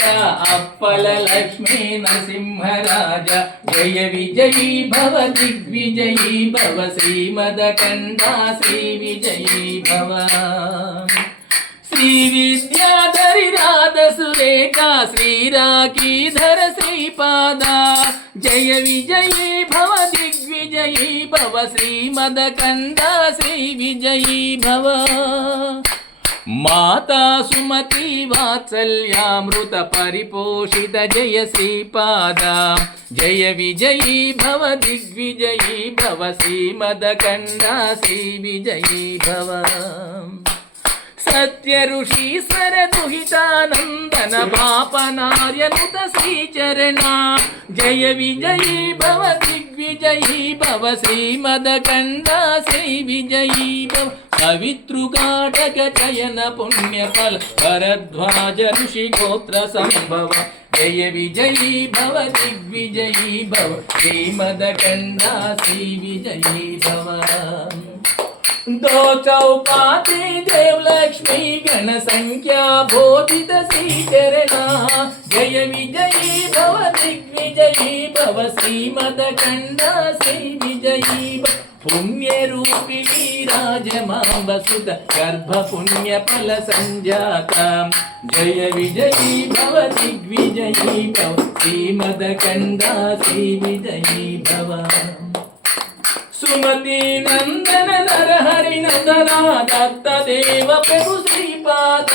విభూషిత అప్పల లక్ష్మీ నరసింహరాజ జయ విజయీ భవ దిగ్విజయీ భవ శ్రీమదకండా శ్రీ విజయీ భవ శ్రీ విద్యాధరి రాధ సురేఖ శ్రీరాకీధర శ్రీపాద జయ విజయీ భవ దిగ్విజయీ భవ శ్రీమదకంద శ్రీ విజయీ భవ మాతా సుమతి వాత్సల్యామృత పరిపోషిత జయ శ్రీపాద. జయ విజయీ భవ దిగ్విజయీ భవ శ్రీమదకండ శ్రీ విజయీ భవ. సత్య ఋషీశ్వర దుహితానందన పాపనార్యనుత శ్రీచరణ. జయ విజయీ భవ దిగ్విజయీ భవ శ్రీమదకండ శ్రీ విజయీ భవ. సవితృకాటక చయన పుణ్యఫల భరద్వాజ ఋషి గోత్ర సంభవ జయ విజయీ భవ దిగ్విజయీ భవ శ్రీమదకండ శ్రీ విజయీ భవ दो चौपाती देव लक्ष्मी गण संख्या बोधित श्री चरणा जय विजयी भव दिग्विजयी भव श्रीमद कंडा श्री विजयी भव పుణ్యరూపిణీ రాజమాంబ సుత గర్భ పుణ్య ఫల సంజాత జయ విజయీ భవ దిగ్విజయీ భవ. శ్రీమద కండా విజయీ భవ. సుమతి నందన నరహరి నందన దత్త దేవ ప్రభు శ్రీపాద.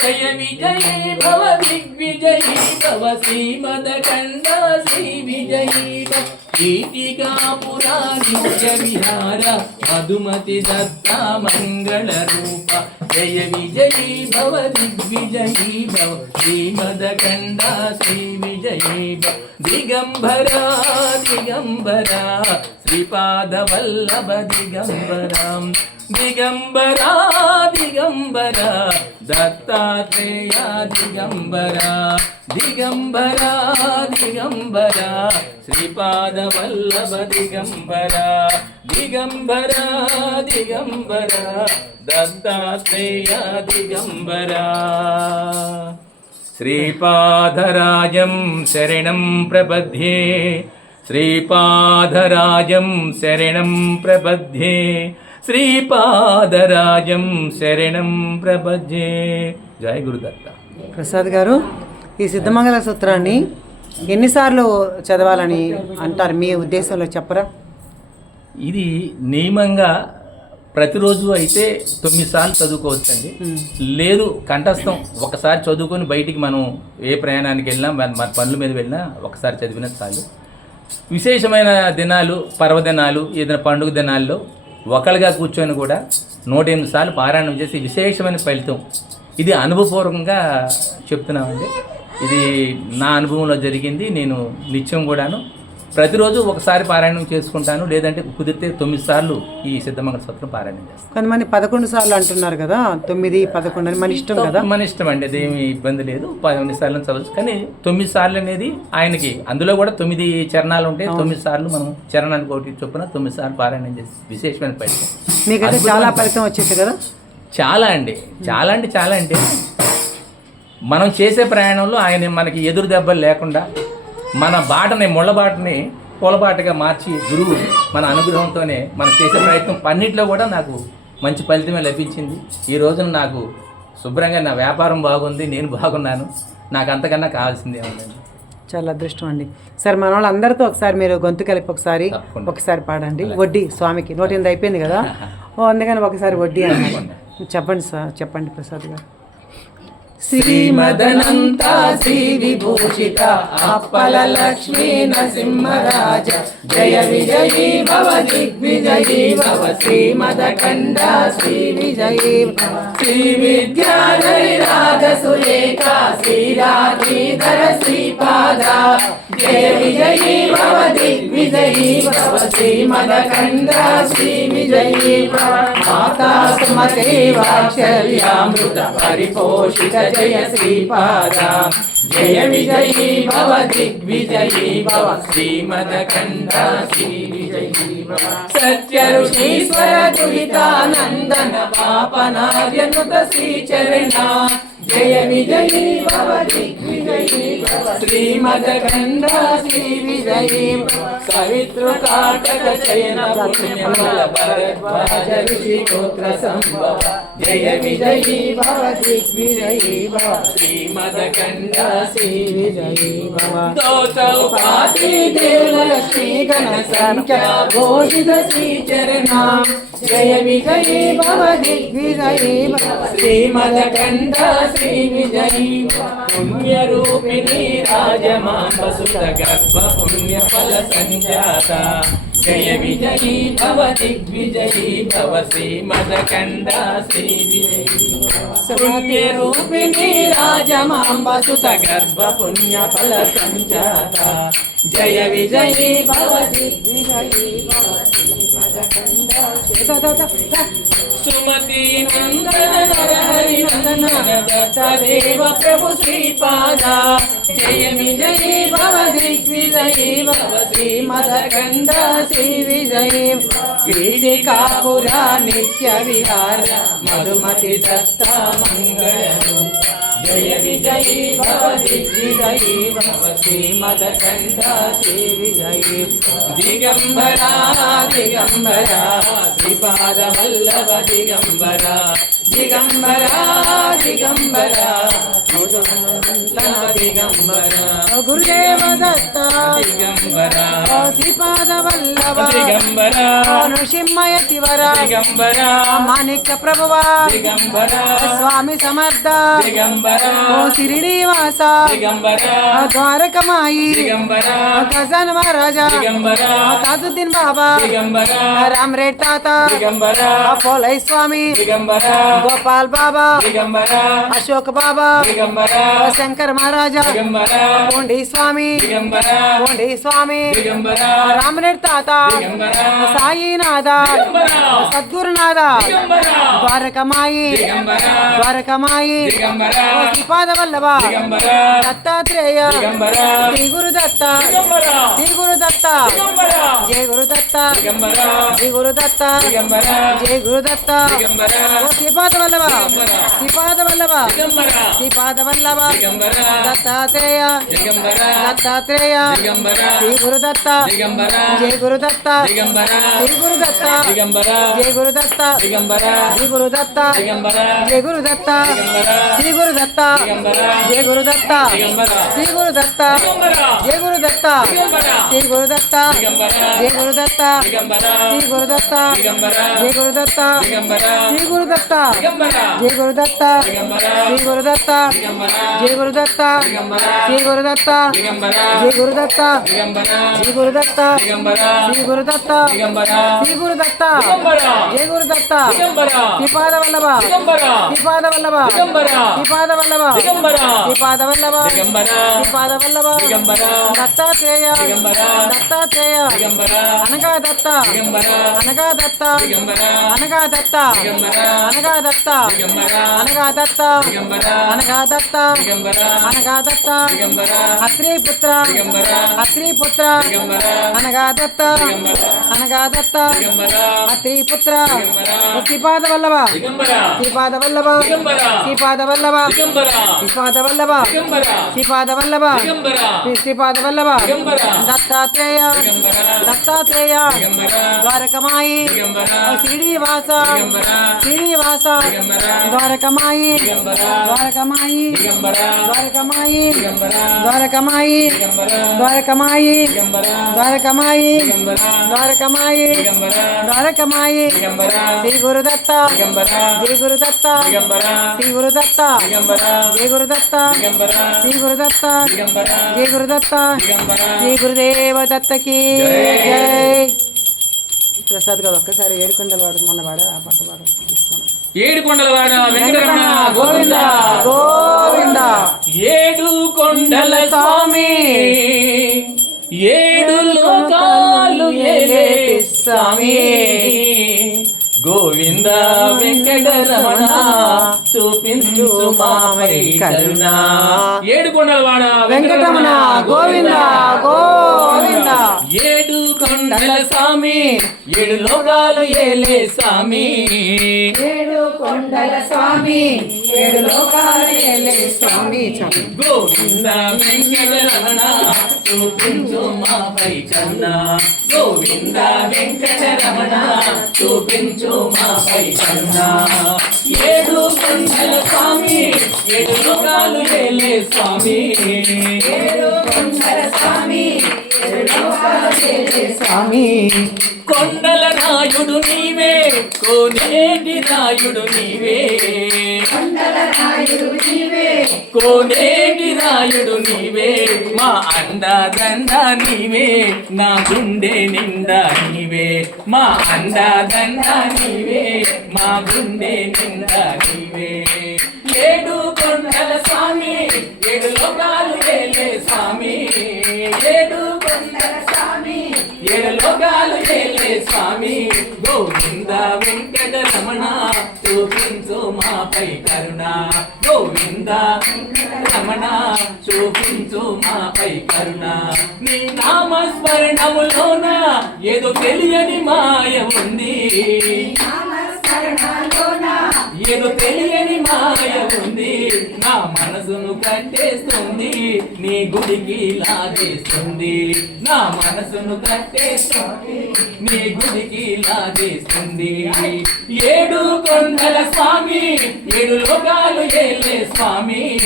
జయ విజయీ భవ దిగ్విజయీ భవ శ్రీమద కండ శ్రీ విజయీ భవ గీతికా పురాణి విహార మధుమతి దత్త మంగళ రూప. జయ విజయీ భవ దిగ్విజయీ భవ శ్రీమద కండ శ్రీ విజయీ దిగంబరా దిగంబరా శ్రీపాదవల్లభ దిగంబరాం. దిగంబరా దిగంబరా దత్తాత్రేయ దిగంబరా. దిగంబరా దిగంబరా శ్రీపాదవల్లభ దిగంబరా. దిగంబరా దిగంబరా దత్తాత్రేయ దిగంబరా. శ్రీపాదరాజం శరణం ప్రపద్యే. శ్రీపాదరాజం శరణం ప్రపద్యే. శ్రీపాదరాజం శరణం ప్రపద్యే. జయ గురుదత్త. ప్రసాద్ గారు ఈ సిద్ధమంగళ సూత్రాన్ని ఎన్నిసార్లు చదవాలని అంటారు? మీ ఉద్దేశంలో చెప్పరా? ఇది నియమంగా ప్రతిరోజు అయితే తొమ్మిది సార్లు చదువుకోవచ్చండి. లేదు కంఠస్థం ఒకసారి చదువుకొని బయటికి మనం ఏ ప్రయాణానికి వెళ్ళినా మన మన పనుల మీద వెళ్ళినా ఒకసారి చదివినా చాలు. విశేషమైన దినాలు పర్వదినాలు ఏదైనా పండుగ దినాల్లో ఒకళ్ళుగా కూర్చొని కూడా నూట ఎనిమిది సార్లు పారాయణం చేసి విశేషమైన ఫలితం. ఇది అనుభవపూర్వకంగా చెప్తున్నామండి. ఇది నా అనుభవంలో జరిగింది. నేను నిత్యం కూడాను ప్రతిరోజు ఒకసారి పారాయణం చేసుకుంటాను లేదంటే కుదిరితే తొమ్మిది సార్లు ఈ సిద్ధమంగళ సూత్రం పారాయణం చేస్తాను. కొంతమంది పదకొండు సార్లు అంటున్నారు కదా తొమ్మిది పదకొండు అని మన ఇష్టం కదా. మన ఇష్టం అండి అదేమి ఇబ్బంది లేదు. పదిహేను సార్లు చదవచ్చు. కానీ తొమ్మిది సార్లు అనేది ఆయనకి అందులో కూడా తొమ్మిది చరణాలు ఉంటాయి తొమ్మిది సార్లు మనం చరణానికి ఒకటి చొప్పున తొమ్మిది సార్లు పారాయణం చేసి విశేషమైన ఫలితం. మీకైతే చాలా ఫలితం వచ్చేది కదా? చాలా అండి చాలా అంటే చాలా అంటే మనం చేసే ప్రయాణంలో ఆయన మనకి ఎదురు దెబ్బలు లేకుండా మన బాటని ముళ్ళ బాటని పూలబాటగా మార్చి గురువు మన అనుగ్రహంతోనే మనం చేసే ప్రయత్నం పన్నిట్లో కూడా నాకు మంచి ఫలితమే లభించింది. ఈ రోజున నాకు శుభ్రంగా నా వ్యాపారం బాగుంది నేను బాగున్నాను. నాకు అంతకన్నా కావాల్సింది ఏముందండి? చాలా అదృష్టం అండి. సరే మన వాళ్ళందరితో ఒకసారి మీరు గొంతు కలిపి ఒకసారి. ఒకసారి పాడండి. వడ్డీ స్వామికి నూట ఎనిమిది అయిపోయింది కదా? ఓ అందుకని ఒకసారి వడ్డీ అన్నమాట చెప్పండి సార్ చెప్పండి ప్రసాద్ గారు. శ్రీమదనంతా శ్రీ విభూషిత అప్పల లక్ష్మీ నరసింహరాజ. జయ విజయీ భవ దిగ్విజయీ భవ శ్రీమద కండ శ్రీ విజయీ శ్రీ విద్యాధరి రాధ సురేఖ శ్రీరాధీధర శ్రీపాద. జయ విజయీ భవ దిగ్విజయీ భవ శ్రీమద కండ శ్రీ విజయీ భవ మాతా సుమతే వాత్సల్యామృత పరిపోషిత జయ శ్రీపాద. జయ విజయీ భవ దిగ్విజయీ భవ. శ్రీమద కండ శ్రీ విజయీ జయవిజయీ భవ దిగ్విజయీ శ్రీమదగంధ శ్రీవిజయీ సవితృకాటక చయన పుణ్యమల భరద్వాజ ఋషిగోత్ర సంభవ. జయ విజయీ భవ దిగ్విజయీ భవ. శ్రీమదగంధ శ్రీవిజయీ భవ. దోత ఉపాధి జయ విజయీ భవ దిగ్విజయీ భవ శ్రీమదకండ శ్రీ విజయీ పుణ్య రూపిణి రాజమాంబ సుత గర్భ పుణ్య ఫల సంజాత జయ విజయీ. భవ దిగ్విజయీ భవ శ్రీమదకండ శ్రీ విజయీ పుణ్య రూపిణి రాజమాంబ సుత గర్భ పుణ్య ఫల సంజాత జయ విజయీ భవ దిగ్విజయీ భవ సుమతి నందనదేవ ప్రభు శ్రీపాద. జయమి జయ భవ దిగ్విజయ భవ శ్రీమద గంధ శ్రీ విజయ. క్రీడికాపుర నిత్య విహార మధుమతి దత్త మంగళ జయ విజయీ భవ దిగ్విజయీ భవ శ్రీమదకంద శ్రీ విజయీ దిగంబరా దిగంబరా శ్రీపాదవల్లభ దిగంబరా దిగంబరా దిగంబరా దిగంబరా గురుదేవ దత్త దిగంబరా శ్రీపాద వల్లభ దిగంబరా నృసింహయతివర దిగంబరా మాణిక్య ప్రభువా దిగంబరా స్వామి సమర్థ దిగంబరా ఓ సిరిడి వాస దిగంబరా ద్వారకమాయి దిగంబరా గజాన్ మహారాజా దిగంబరా తాజుద్దీన్ బాబా దిగంబరా రామ్ తాత దిగంబరా పోలై స్వామి దిగంబరా గోపాల్ బాబా అశోక్ బాబా శంకర్ మహారాజా కోండి స్వామి కోండి స్వామి రామనేర్ తాత సాయినాథ సద్గురునాథ ద్వారకమాయి ద్వారకమాయి శ్రీపాద వల్లభ దత్తాత్రేయ శ్రీ గురు దత్త శ్రీ గురు దత్త జయ గురు దత్త శ్రీ గురు దత్త జయ గురు దత్త శ్రీపాద శ్రీపాద వల్లవ శ్రీపాద వల్లవ శ్రీపాద వల్లవ దత్తాత్రేయ దత్తాత్రేయ శ్రీ గురుదత్త జయ గురుదత్త శ్రీ గురుదత్త జయ గురుదత్త శ్రీ గురుదత్త జయ గురుదత్త శ్రీ గురుదత్త జయ గురుదత్త శ్రీ గురుదత్త జయ గురుదత్త శ్రీ గురుదత్త జయ గురుదత్త శ్రీ గురుదత్త జయ గురుదత్త శ్రీ గురుదత్త జయ గురుదత్త. శ్రీ గురుదత్త. జయ గురుదత్త. శ్రీ గురుదత్త. జయ గురుదత్త. శ్రీ గురుదత్త. శ్రీ గురుదత్త. శ్రీ గురుదత్త. జయ గురుదత్త. శ్రీపాద వల్లభ. శ్రీపాద వల్లభ. శ్రీపాద వల్లభ. శ్రీపాద వల్లభ. శ్రీపాద వల్లభ. దత్తాత్రేయ దత్తాత్రేయ అనగా దత్త. అనగా దత్త. అనగా దత్త. అనగా దత్త అనగా దత్త అనగా దత్త అనగా దత్త అత్రి పుత్ర అత్రి పుత్ర అనగా దత్త అనగా దత్త అత్రి పుత్ర శ్రీపాద వల్లభ శ్రీపాద వల్లభ శ్రీపాద వల్లభ శ్రీపాద వల్లభ శ్రీపాద వల్లభ శ్రీపాద వల్లభ దత్తాత్రేయ. దత్తాత్రేయ. ద్వారకమాయి. శ్రీనివాస. శ్రీనివాస. ద్వారకమాయి. ద్వారకమాయి. ద్వారకమాయి. ద్వారకమాయి. ద్వారకమాయి. ద్వారకమాయి. ద్వారకమాయి. ద్వారకమాయి. శ్రీ గురుదత్త జయ గురుదత్త శ్రీ గురుదత్త జయ గురుదత్త శ్రీ గురుదత్త జయ గురుదత్త శ్రీ గురుదేవ దత్తకి జై. ప్రసాద్ గారు ఒక్కసారి ఏడుకొండలు వాడు మొన్న వాడు ఆ పాట తీసుకున్నాం. ఏడు కొండలవాడ వెంకటరమణ గోవింద గోవింద. ఏడు కొండల స్వామి. ఏడు లోకాలు స్వామి. గోవింద వెంకటరమణ చూపించు మాపై కరుణ. ఏడు కొండలవాడ వెంకటరమణ గోవింద గోవింద. ఏడు కొండల స్వామి ఏడు లోకాలు ఏలే స్వామి. ఏడు కొండల స్వామి ఏడు లోకాలు స్వామి. చాలు గోవింద వెంకటరమణ చూపించు మాపై కరుణ గోవింద వెంకట రమణ చూపించు మాపై కరుణ ఏడు కొండల స్వామి ఏడు లోకాలు ఏలే స్వామి. స్వామి. కొండల రాయుడు నీవే కోనేటి రాయుడు నీవే. కోనేటి రాయుడు నీవే. మా అండదండ నీవే నా గుండె నిండా నీవే. మా అండదండ నీవే మా గుండె నిండా నీవే. ఏడు కొండల స్వామి ఏడు లోకాలు ఏలే స్వామి. ఏడు కొండల స్వామి. ఏడు లోకాలు ఏలే స్వామి. గోవింద వెంకట రమణ చూపించు మాపై కరుణ. గోవింద రమణ చూపించు మాపై కరుణ. నీ నామస్మరణములోన ఏదో తెలియని మాయ ఉంది. ఏదో తెలియని మాయ ఉంది. నా మనసును కట్టేస్తుంది. నీ గుడికి లాగేస్తుంది నా మనసును కట్టేస్తుంది. నీ గుడికి లాగేస్తుంది ఏడు కొండల స్వామి ఏడు లోకాలు ఏలే స్వామి.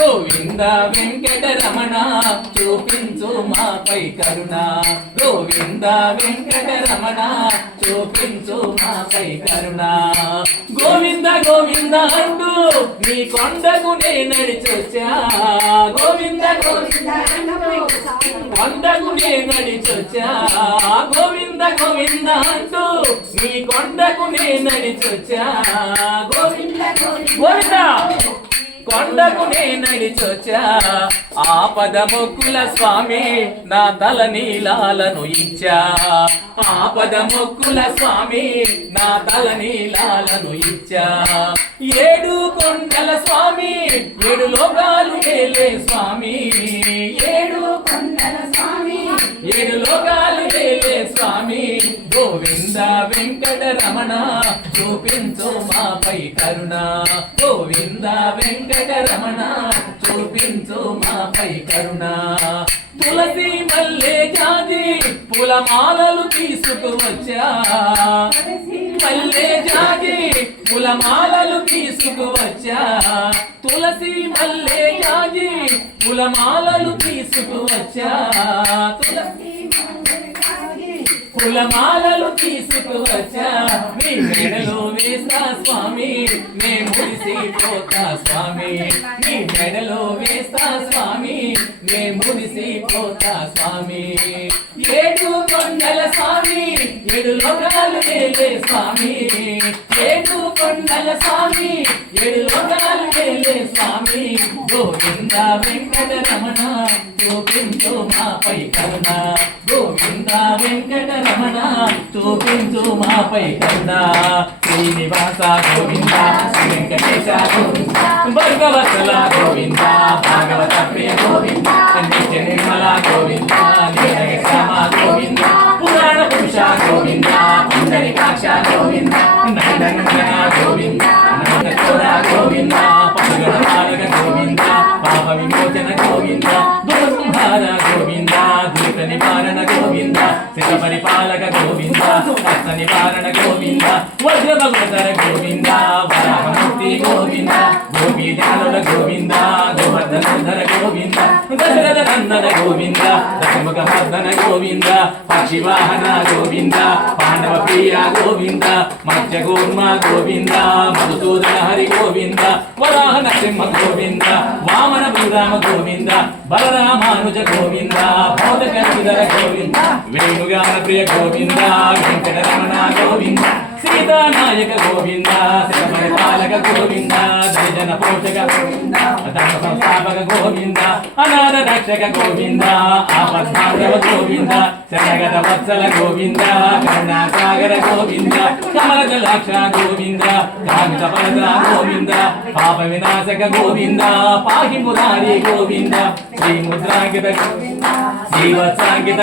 గోవింద వెంకట రమణ చూపించు మాపై కరుణ. గోవింద వెంకట రమణ చూపించు మాపై కరుణ. గోవింద గోవింద అంటూ నీ కొండకు నే నడిచొచ్చా? గోవింద గోవింద కొండకు నే నడిచొచ్చా? గోవింద గోవింద అంటూ నీ కొండకు నే నడిచొచ్చా? గోవింద గోవింద. కొండకు నే నడిచొచ్చా ఆ పదముక్కుల స్వామి నా తల నీలాలను ఇచ్చా. ఆ పదముక్కుల స్వామి నా తల నీలాలను ఇచ్చా. ఏడు కొండల స్వామి ఏడు లోకాలు వేలే స్వామి. ఏడు కొండల స్వామి ఏడు లోకాలు వేలే స్వామి. గోవింద వెంకట రమణ చూపించు మాపై కరుణ. గోవింద వెంకట రమణ చూపించు మాపై కరుణ. తులసి మల్లె జాతి పూలమాలలు తీసుకువచ్చా? మల్లె జాతి పూలమాలలు తీసుకువచ్చా? తులసి మల్లె జాతి పూలమాలలు తీసుకువచ్చా? తులసి పూలమాలలు తీసుకువచ్చా? మీ మెడలో వేస్తా స్వామి. నే మురిసిపోతా స్వామి. మీ మెడలో వేస్తా స్వామి. నే మురిసిపోతా స్వామి. ఏడు కొండల స్వామి ఏడు లోకాలు వేలే స్వామి. ఏడు కొండల స్వామి ఏడు లోకాలు వేలే స్వామి. గోవింద వెంకట రమణ చూపించు మాపై కరుణ. గోవింద వెంకట రమణ చూపించు మాపై కరుణ. శ్రీనివాస గోవింద శ్రీ వెంకటేశ గోవింద భగవతుల గోవింద భాగవత ప్రియ గోవింద. బాలక గోవింద హస్త నివారణ గోవింద వజ్ర భగవతర గోవింద వరాహమూర్తి గోవింద. జ్ఞానుల గోవింద గోవర్ధనందర గోవింద దశరథ నందన గోవింద దశముఖ మర్దన గోవింద పక్షివాహన గోవింద పాండవ ప్రియ గోవింద మధ్య గోర్మ గోవింద మధుసూదన హరి గోవింద వరాహ నరసింహ గోవింద వామన బలరామ గోవింద బలరామానుజ గోవింద భౌతక శ్రీధర గోవింద వేణుగాన ప్రియ గోవింద వెంకటరమణ గోవింద సీతానాయక గోవింద శ్రీమణి పాలక గోవింద దరిజన పోషక గోవింద ధర్మ సంస్థాపక గోవింద అనాథ రక్షక గోవింద ఆపద్బాంధవ గోవింద శరణగత వత్సల గోవింద కరుణాసాగర గోవింద కమలజలాక్ష గోవింద కామిత ఫలద గోవింద పాప వినాశక గోవింద పాహి మురారి గోవింద శ్రీ ముద్రాంకిత గోవింద. శ్రీవత్సాంకిత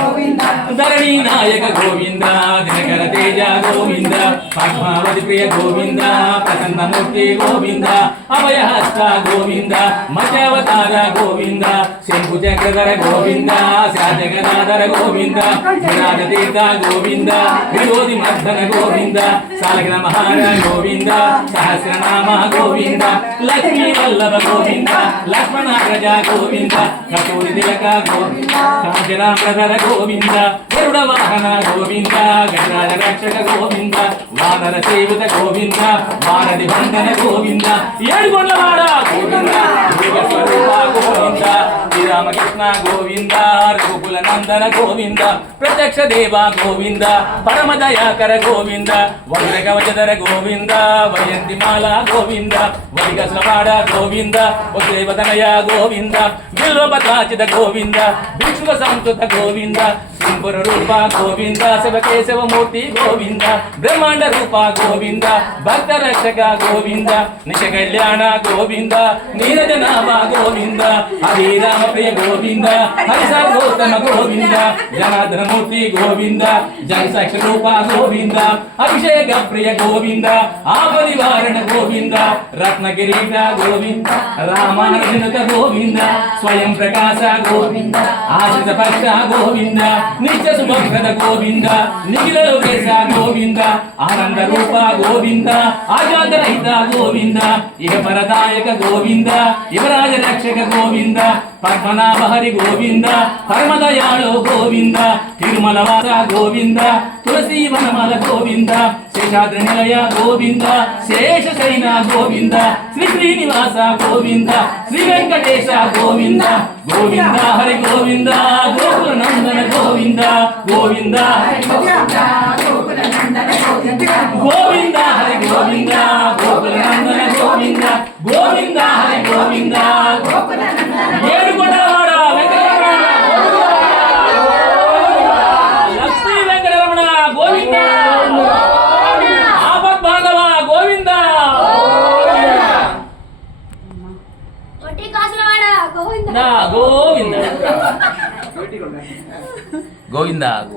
ధరణి నాయక గోవింద దినకర తేజ గోవింద పద్మావతి ప్రియ గోవింద ప్రసన్నమూర్తి గోవింద అభయహస్త గోవింద మధ్యావతార గోవింద శంకు చక్రధర గోవింద శాజగనాధర గోవింద విరాజ తీర్థ గోవింద విరోధి మర్దన గోవింద సాలగ్న మహార గోవింద సహస్రనామ గోవింద లక్ష్మీ వల్లభ గోవింద లక్ష్మణ గజ గోవింద కపూరి తిలక గోవింద కాంచనాప్రధర గోవింద గరుడ వాహన గోవింద గజరాజ రక్షక గోవింద వానర సేవిత గోవింద వారధి బంధన గోవింద ఏడుగొండవాడ గోవింద స్వరూప గోవింద శ్రీరామకృష్ణ గోవింద గోకుల నందన గోవింద ప్రత్యక్ష దేవ గోవింద పరమ దయాకర గోవింద వజ్ర కవచధర గోవింద వయంతిమాల గోవింద వరిగస్లవాడ గోవింద వసుదేవతనయ గోవింద బిల్వపతాచిత గోవింద భిక్షుక సంస్కృత గోవింద. సింపుర రూప గోవింద శివకేశవమూర్తి గోవింద బ్రహ్మాండ రూప గోవింద భక్త రక్షక గోవింద నిశ కళ్యాణ గోవింద నీరజనాభ గోవింద హరి రామ ప్రియ గోవింద హరి హరిసర్వోత్తమ గోవింద జనార్దన మూర్తి గోవింద జనసాక్షి రూప గోవింద అభిషేక ప్రియ గోవింద ఆపరివారణ గోవింద రత్నగిరీట గోవింద రామానుజనుత గోవింద స్వయం ప్రకాశ గోవింద ఆశిత పక్ష గోవింద నిత్య సుభక్త గోవింద నిఖిల లోకేశ గోవింద ఆనంద రూప గోవింద ఆజాత రహిత గోవింద ఇక పరదాయక గోవింద యువరాజ రక్షక గోవింద పద్మనాభ హరి గోవింద పరమదయాళో గోవింద తిరుమల వాస గోవింద తులసి వనమల గోవింద శేషాద్రి నిలయ గోవింద శేషశైన గోవింద శ్రీ శ్రీనివాస గోవింద శ్రీ వెంకటేశ గోవింద గోవింద హరి గోవింద గోకుల నందన గోవింద గోవింద హరి గోవింద. గోవింద గోవింద